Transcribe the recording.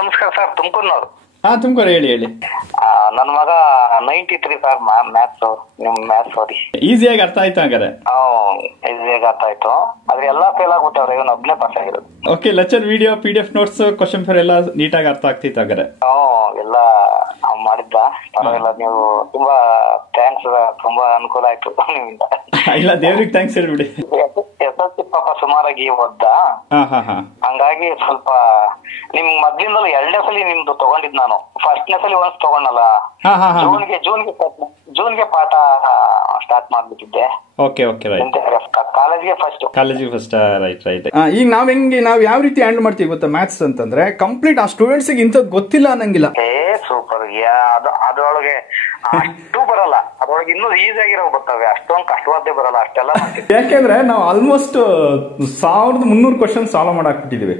ನಮಸ್ಕಾರ ಸರ್, ತುಮಕೂರ್ನವ್ರು. ಹಾ ತುಮಕೂರು, ಹೇಳಿ ಹೇಳಿ. ನನ್ನ ಮಗ 93 ಸರ್, ಮ್ಯಾಥ್ಸ್. ನಿಮ್ ಮ್ಯಾಥ್ಸ್ ಓದಿ ಈಸಿಯಾಗಿ ಅರ್ಥ ಆಯ್ತು ಹಂಗಾರೆ? ಈಸಿಯಾಗಿ ಅರ್ಥ ಆಯ್ತು, ಆದ್ರೆ ಎಲ್ಲಾ ಫೇಲ್ ಆಗ್ಬಿಟ್ಟವ್ರೆ, ಇವನು ಒಬ್ನೇ ಪಾಸ್ ಆಗಿರೋದು. Okay, lecture video PDF notes question paper ಎಲ್ಲ ನೀಟಾಗಿ ಅರ್ಥ ಆಗ್ತಿತ್ತು ಹಂಗಾರೆ? ಎಲ್ಲ ಮಾಡಿದ್ದ, ಪರವಾಗಿಲ್ಲ. ನೀವು ತುಂಬಾ ಥ್ಯಾಂಕ್ಸ್, ತುಂಬಾ ಅನುಕೂಲ ಆಯ್ತು ನಿಮ್ಮಿಂದ. ಇಲ್ಲ, ದೇವ್ರಿಗೆ ಥ್ಯಾಂಕ್ಸ್ ಹೇಳ್ಬಿಡಿ. SSLC ಪಾಪ ಸುಮಾರಾಗಿ ಓದ್ದ, ಹಂಗಾಗಿ ಸ್ವಲ್ಪ ನಿಮ್ ಮೊದ್ಲಿಂದಲೂ 2ನೇ ಸಲ ನಿಮ್ದು ತಗೊಂಡಿದ್ ನಾನು. 1ನೇ ಸಲ ಒಂದ್ಸ್ ತಗೊಂಡಲ್ಲ, ಜೂನ್ಗೆ ಪಾಠ ಸ್ಟಾರ್ಟ್ ಮಾಡ್ಬಿಟ್ಟಿದ್ದೆ. Okay okay, right. ಕಾಲೇಜಿಗೆ ಫಸ್ಟ್ ರೈಟ್. ಈಗ ನಾವ್ ಯಾವ ರೀತಿ ಹ್ಯಾಂಡಲ್ ಮಾಡ್ತೀವಿ ಗೊತ್ತಾ ಮ್ಯಾಥ್ಸ್ ಅಂತಂದ್ರೆ, ಕಂಪ್ಲೀಟ್ ಆ ಸ್ಟೂಡೆಂಟ್ಸ್ ಇಂಥದ್ದು ಗೊತ್ತಿಲ್ಲ ಅನ್ನಂಗಿಲ್ಲ. ಸೂಪರ್. ಅದ್ರೊಳಗೆ ಅಷ್ಟು ಬರಲ್ಲ, ಅದ್ರೊಳಗೆ ಇನ್ನೂ ಈಸಿ ಆಗಿರೋ ಬರ್ತವೆ, ಅಷ್ಟೊಂದು ಕಷ್ಟವಾದ್ದೇ ಬರಲ್ಲ ಅಷ್ಟೆಲ್ಲ. ಯಾಕೆಂದ್ರೆ ನಾವು ಆಲ್ಮೋಸ್ಟ್ 1300 ಕ್ವಶನ್ ಸಾಲ್ವ್ ಮಾಡಾಕ್ಬಿಟ್ಟಿದೀವಿ.